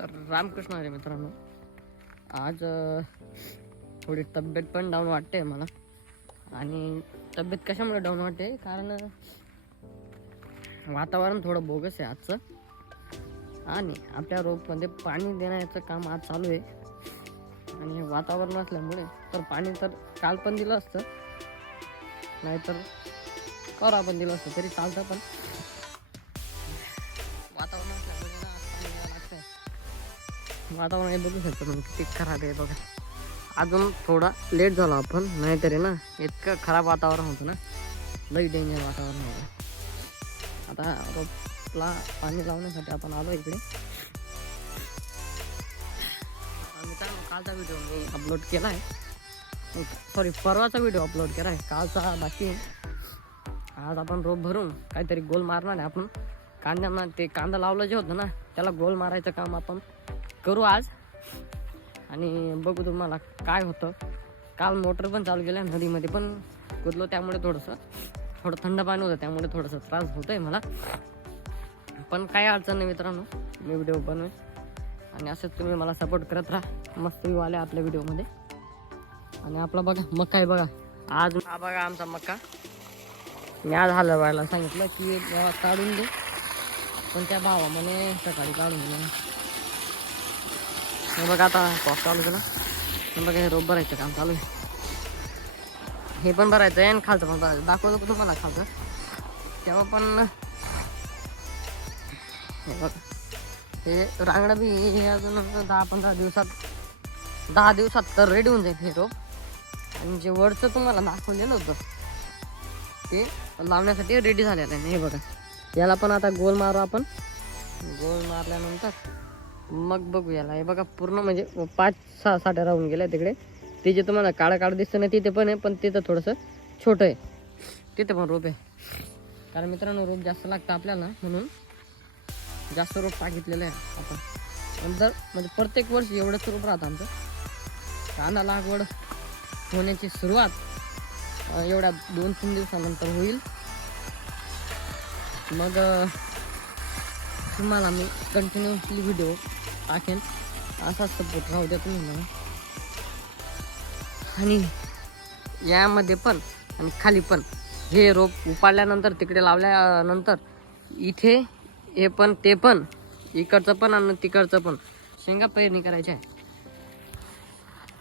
तर रामकृष्ण हरी मित्रांनो, आज थोडी तब्येत पण डाऊन वाटते मला. आणि तब्येत कशामुळे डाऊन वाटते, कारण वातावरण थोडं बोगस आहे आजचं. आणि आपल्या रोपमध्ये पाणी देण्याचं काम आज चालू आहे. आणि वातावरण असल्यामुळे तर पाणी तर काल पण दिलं असतं, नाहीतर करा पण दिलं असतं तरी चालतं, पण वातावरण असल्यामुळे ना आज पाणी द्यावं लागतंय. वातावरण हे बघू शकतो तुम्ही किती खराब आहे बघा. अजून थोडा लेट झाला आपण, नाहीतरी ना इतकं खराब वातावरण होतं ना, लई डेंजर वातावरण होतं. आता रोपला पाणी लावण्यासाठी आपण आलो इकडे. मित्रांनो, कालचा व्हिडिओ मी अपलोड केला आहे, सॉरी परवाचा व्हिडिओ अपलोड केला आहे, कालचा बाकी आहे. आज आपण रोप भरून काहीतरी गोल मारणार आहे आपण. कांद्यांना ते कांदा लावलं जे होतं ना, त्याला गोल मारायचं काम आपण करू आज. आणि बघू तुम्हाला काय होतं. काल मोटर पण चालू केल्या, नदीमध्ये पण कुदलो, त्यामुळे थोडं थंड पाणी होतं, त्यामुळे थोडंसं त्रास होतोय मला. पण काय अडचण नाही मित्रांनो, मी व्हिडिओ बनवेन आणि असंच तुम्ही मला सपोर्ट करत राहा. मस्त व्ह्यू आले आपल्या व्हिडिओमध्ये. आणि आपला बघा मक्का आहे बघा. आज हा बघा आमचा मक्का. मी आज हलवायला सांगितलं की काढून दे, पण त्या भावा म्हणे सकाळी काढून दे. हे बघा आता पाऊस चालू केला. हे बघा हे रोप भरायचं काम चालू आहे. हे पण भरायचं आहे आणि खालचं पण भरायचं. दाखवतो तुम्हाला खालचं तेव्हा पण. हे बघा हे रांगडा बी हे अजून 10 दिवसात तर रेडी होऊन जाईल हे रोप. आणि जे वरचं तुम्हाला दाखवलेलं होतं ते लावण्यासाठी रेडी झालेलं आहे. हे बघा याला पण आता गोल मारू आपण. गोल मारल्यानंतर मग बघू याला. हे बघा पूर्ण म्हणजे 5-6 साठ्या राहून गेल्या तिकडे. ते जे तुम्हाला काळं दिसतं ना तिथे पण आहे, पण तिथं थोडंसं छोटं आहे, तिथे पण रोप आहे. कारण मित्रांनो रोप जास्त लागतं आपल्याला, म्हणून जास्त रोप टाकितलेलं आहे आपण. नंतर म्हणजे प्रत्येक वर्षी एवढंच रोप राहतं आमचं. कांदा लागवड होण्याची सुरुवात एवढ्या 2-3 दिवसानंतर होईल. मग तुम्हाला मी कंटिन्युअसली व्हिडिओ टाकेन, असाच सपोर्ट राहू द्या तुम्ही मला. आणि यामध्ये पण आणि खाली पण हे रोप उपाडल्यानंतर तिकडे लावल्यानंतर इथे हे पण ते पण, इकडचं पण आणि तिकडचं पण शेंगा पेरणी करायची आहे.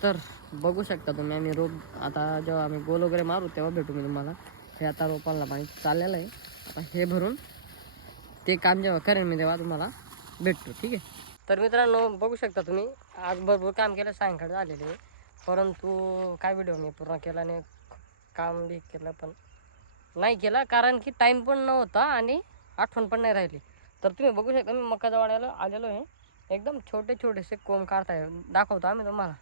तर बघू शकता तुम्ही आम्ही रोप आता जेव्हा आम्ही गोल वगैरे मारू तेव्हा भेटू मी तुम्हाला. हे आता रोपांना पाणी चाललेलं आहे. आता हे भरून ते काम जेव्हा करेन मी तेव्हा तुम्हाला भेटतो, ठीक आहे. तर मित्रांनो बघू शकता तुम्ही आज भरपूर काम केलं, सायंकाळ झालेले आहे, परंतु काय व्हिडिओ मी पूर्ण केला नाही. काम बी केलं पण नाही केलं, कारण की टाईम पण नव्हता आणि आठवण पण नाही राहिली. तर तुम्ही बघू शकता मी मक्का जवळायला आलेलो आहे. एकदम छोटेसे कोंब काढताय, दाखवतो आम्ही तुम्हाला.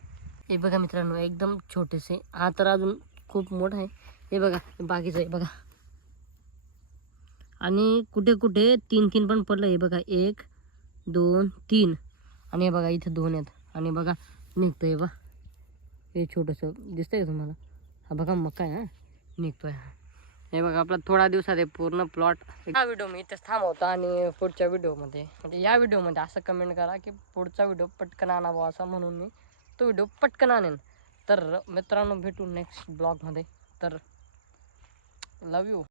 हे बघा मित्रांनो एकदम छोटेसे. हा तर अजून खूप मोठा आहे. हे बघा बाकीचं आहे बघा. आणि कुठे 3 पण पडलं. हे बघा 1 2 3 आणि हे बघा इथे 2 आहेत. आणि बघा निघतोय बा, हे छोटंसं दिसतंय का तुम्हाला. हा बघा मक्का आहे, हा निघतोय. हे बघा आपला थोडा दिवसात आहे पूर्ण प्लॉट. हा व्हिडिओ मी इथेच थांबवतो आणि पुढच्या व्हिडिओमध्ये म्हणजे या व्हिडिओमध्ये असं कमेंट करा की पुढचा व्हिडिओ पटकन आणावा असा, म्हणून मी तो व्हिडिओ पटकन आणेन. तर मित्रांनो भेटू नेक्स्ट ब्लॉगमध्ये. तर लव यू.